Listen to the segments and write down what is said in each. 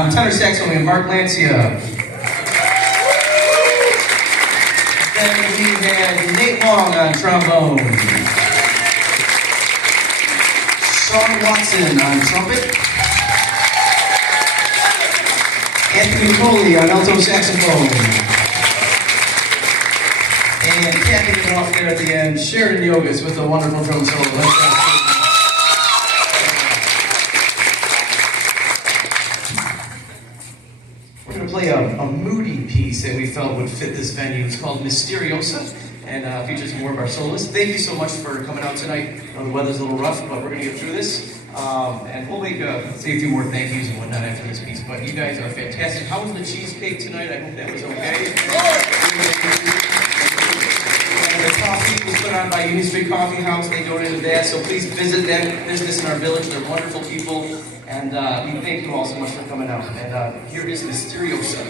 On tenor saxophone, we have Mark Lancia. Then we had Nate Long on trombone. Sean Watson on trumpet. Anthony Coley on alto saxophone. And capping it off there at the end, Sheridan Yogas with a wonderful drum solo. We're going to play a moody piece that we felt would fit this venue. It's called Misteriosa, and features more of our soloists. Thank you so much for coming out tonight. I know the weather's a little rough, but we're going to get through this. And we'll say a few more thank yous and whatnot after this piece. But you guys are fantastic. How was the cheesecake tonight? I hope that was okay. And the coffee was put on by Union Street Coffee House. They donated that, so please visit them. Business in our village. They're wonderful people. And we thank you all so much for coming out. And here is Misteriosa.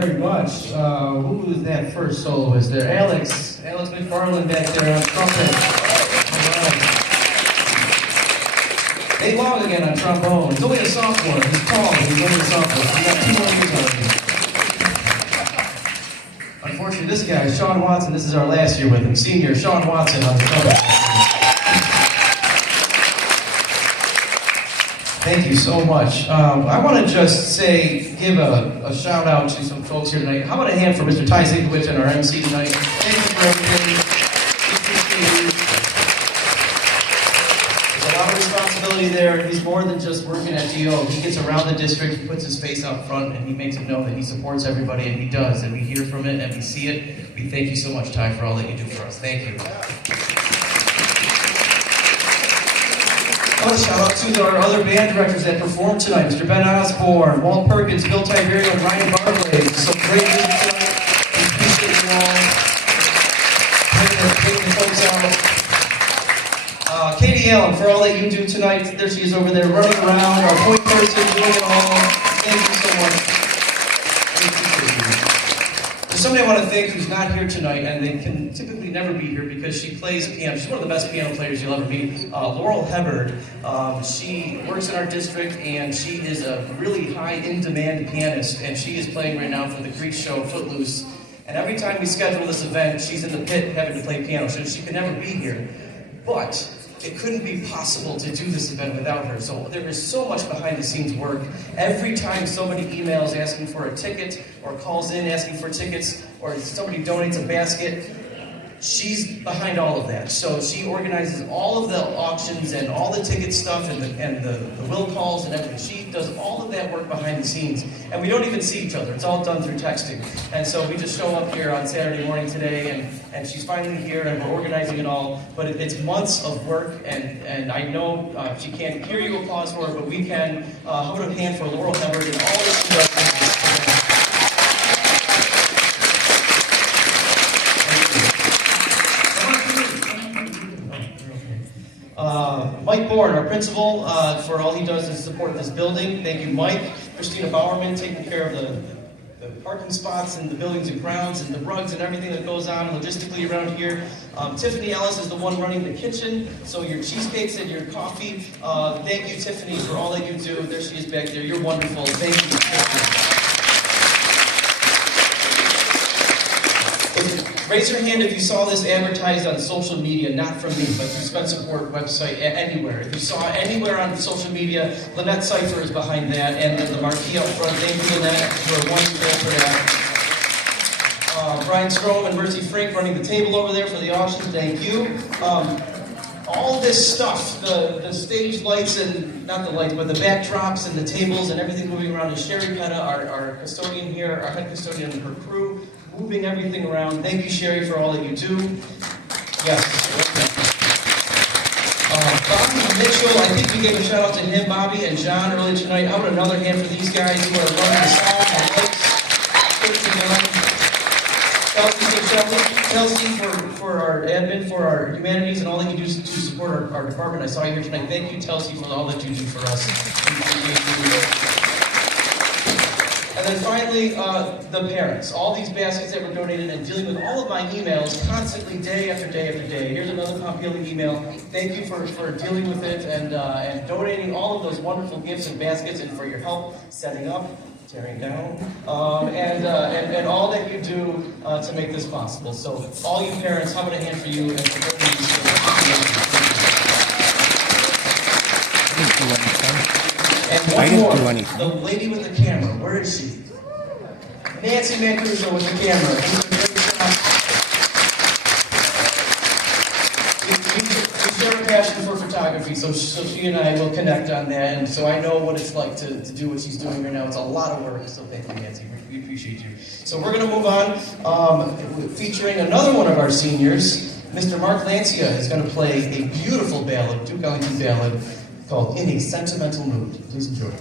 very much. Who was that first soloist there? Alex McFarland back there on trumpet. Nate Long again on trombone. He's only a sophomore. He's tall, but he's only a sophomore. He's got 2 more years on him. Unfortunately, this guy, Sean Watson, this is our last year with him. Senior Sean Watson on the trumpet. Thank you so much. I want to just give a shout out to some folks here tonight. How about a hand for Mr. Ty Zinkowicz and our MC tonight? Thank you for everything. There's a lot of responsibility there. He's more than just working at DO. He gets around the district, he puts his face out front, and he makes it known that he supports everybody, and he does. And we hear from it, and we see it. We thank you so much, Ty, for all that you do for us. Thank you. I want to shout out to our other band directors that performed tonight, Mr. Ben Osborne, Walt Perkins, Bill Tiberio, and Ryan Barclay. Some great music tonight. We appreciate you all. Taking the folks out. Katie Allen, for all that you do tonight. There she is over there running around. Our point person doing it all. Thank you so much. There's somebody I want to thank who's not here tonight, and they can typically never be here because she plays piano. She's one of the best piano players you'll ever meet. Laurel Hebbard. She works in our district, and she is a really high in-demand pianist, and she is playing right now for the Grease show, Footloose. And every time we schedule this event, she's in the pit having to play piano, so she can never be here. But it couldn't be possible to do this event without her. So there is so much behind the scenes work. Every time somebody emails asking for a ticket, or calls in asking for tickets, or somebody donates a basket, she's behind all of that. So she organizes all of the auctions and all the ticket stuff and the will calls and everything. She does all of that work behind the scenes. And we don't even see each other. It's all done through texting. And so we just show up here on Saturday morning today, and she's finally here, and we're organizing it all. But it's months of work, and I know she can't hear you applause for her, but we can. How about a hand for Laurel Hebbard and all that she does. Mike Bourne, our principal, for all he does to support this building. Thank you, Mike. Christina Bowerman, taking care of the parking spots and the buildings and grounds and the rugs and everything that goes on logistically around here. Tiffany Ellis is the one running the kitchen, so your cheesecakes and your coffee. Thank you, Tiffany, for all that you do. There she is back there. You're wonderful. Thank you, Tiffany. Raise your hand if you saw this advertised on social media, not from me, but through Spencerport website, anywhere. If you saw anywhere on social media, Lynette Cipher is behind that, and the marquee up front. Thank you, Lynette. You are wonderful for that. Brian Strom and Mercy Frank running the table over there for the auction. Thank you. All this stuff, the stage lights and, not the lights, but the backdrops and the tables and everything moving around is Sherry Petta, our custodian here, our head custodian and her crew, moving everything around. Thank you, Sherry, for all that you do. Yes. Bobby Mitchell, I think we gave a shout out to him, Bobby and John earlier tonight. How about another hand for these guys who are running the sound and lights? Kelsey for our admin, for our humanities, and all that you do to support our department. I saw you here tonight. Thank you, Kelsey, for all that you do for us. And then finally, the parents. All these baskets that were donated and dealing with all of my emails constantly, day after day after day. Here's another Pompili email. Thank you for dealing with it and donating all of those wonderful gifts and baskets, and for your help setting up, tearing down, and all that you do to make this possible. So, all you parents, how about a hand for you and for And one more, the lady with the camera. Where is she? Nancy Mancuso with the camera. We share a passion for photography, so she and I will connect on that, and so I know what it's like to do what she's doing right now. It's a lot of work, so thank you, Nancy. We appreciate you. So we're going to move on, featuring another one of our seniors. Mr. Mark Lancia is going to play a beautiful ballad, Duke Ellington ballad, called In a Sentimental Mood. Please enjoy.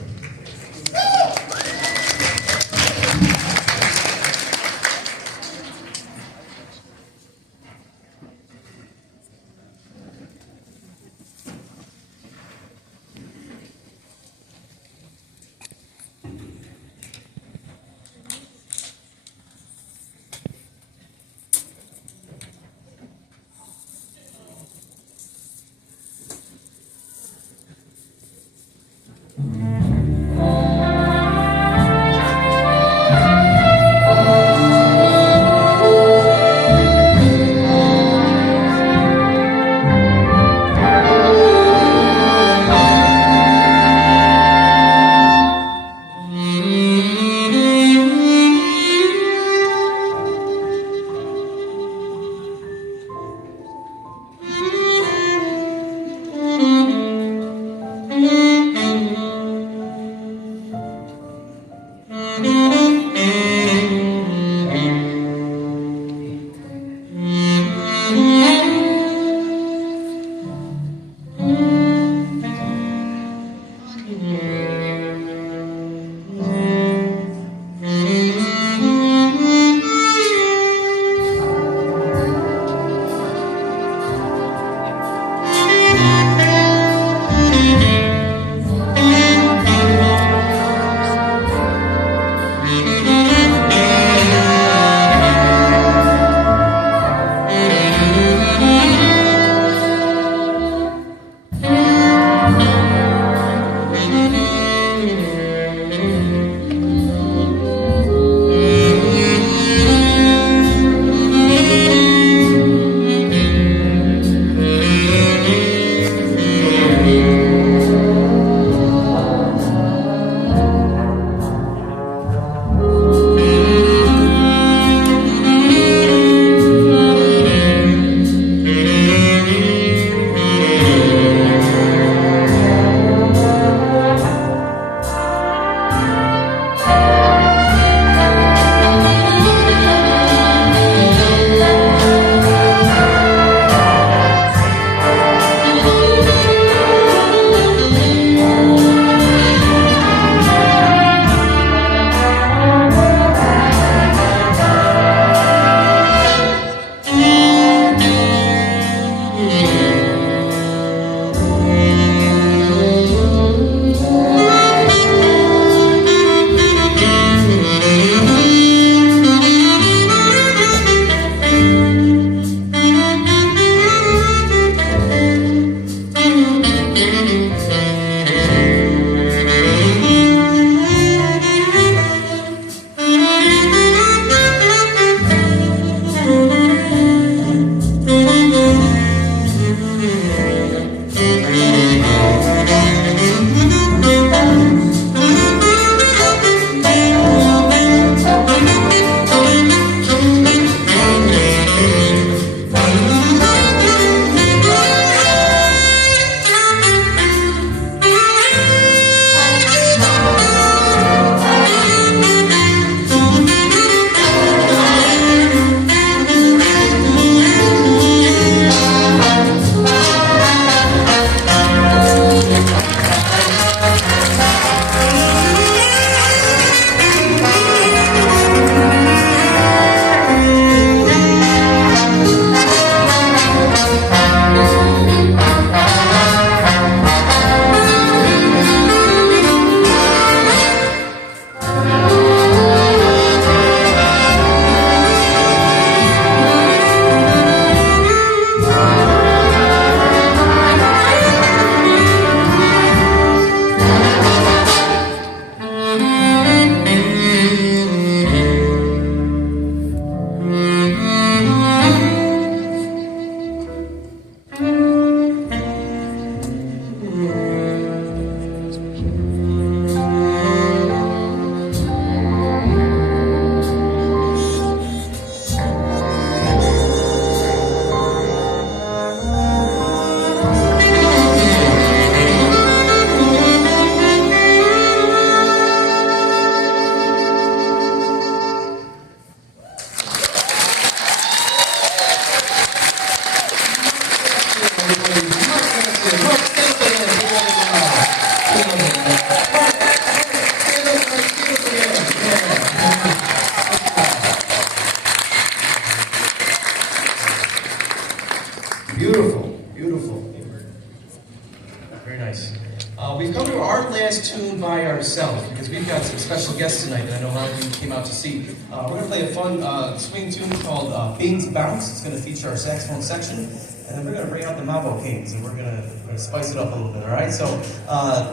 tonight that I know a lot of you came out to see. We're going to play a fun swing tune called Bing's Bounce. It's going to feature our saxophone section. And then we're going to bring out the Mambo Kings, and we're going to spice it up a little bit, all right? So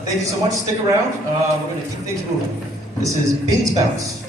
thank you so much. Stick around. We're going to keep things moving. This is Bing's Bounce.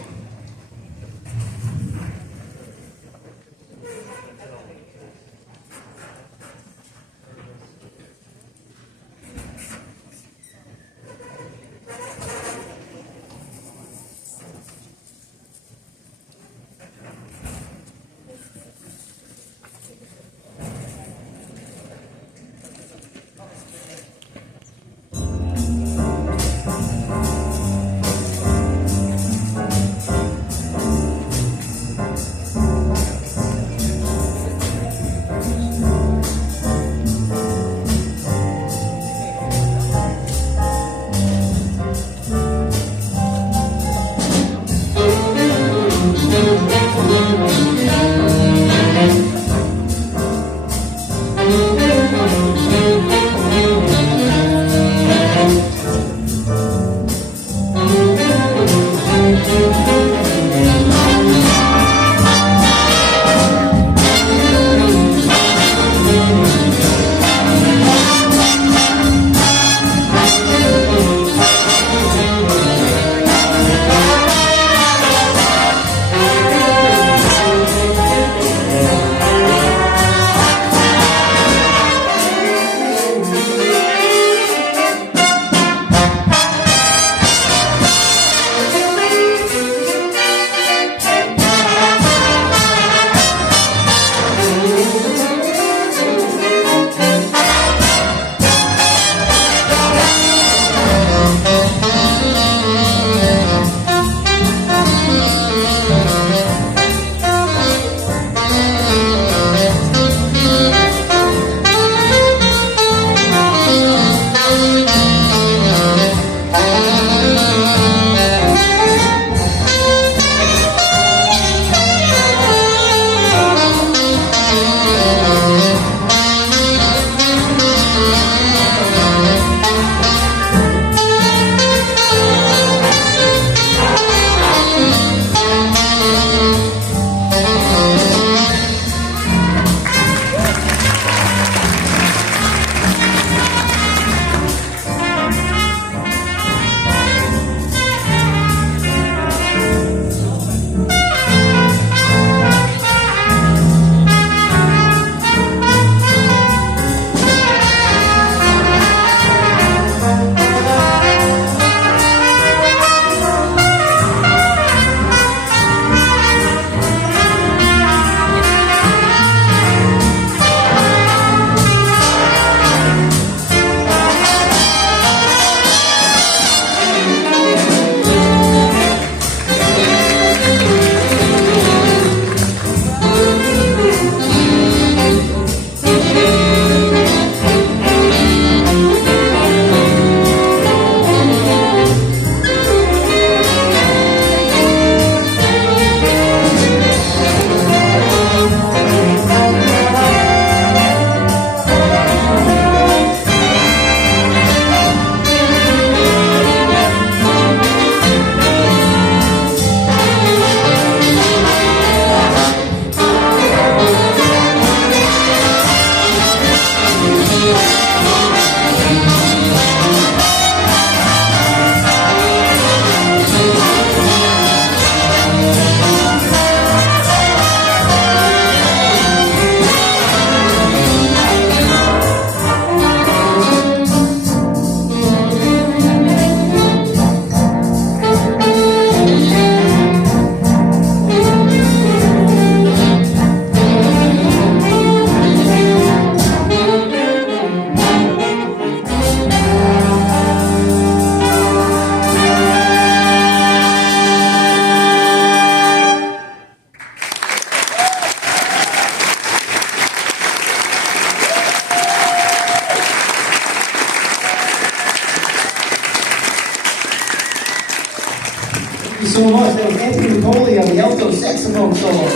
you so much. That was Anthony Nicoli on the alto saxophone solo.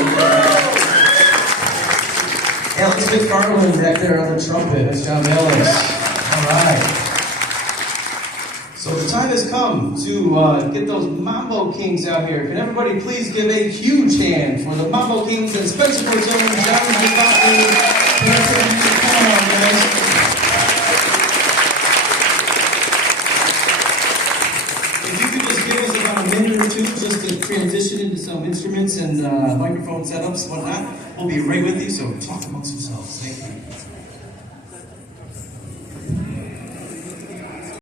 Alex McFarland back there on the trumpet. That's John Ellis. All right. So So the time has come to get those Mambo Kings out here. Can everybody please give a huge hand for the Mambo Kings and Spencerport Come on, guys. If you could just give us about a minute or two just to transition into some instruments and microphone setups, whatnot, we'll be right with you, so talk amongst yourselves. Thank you.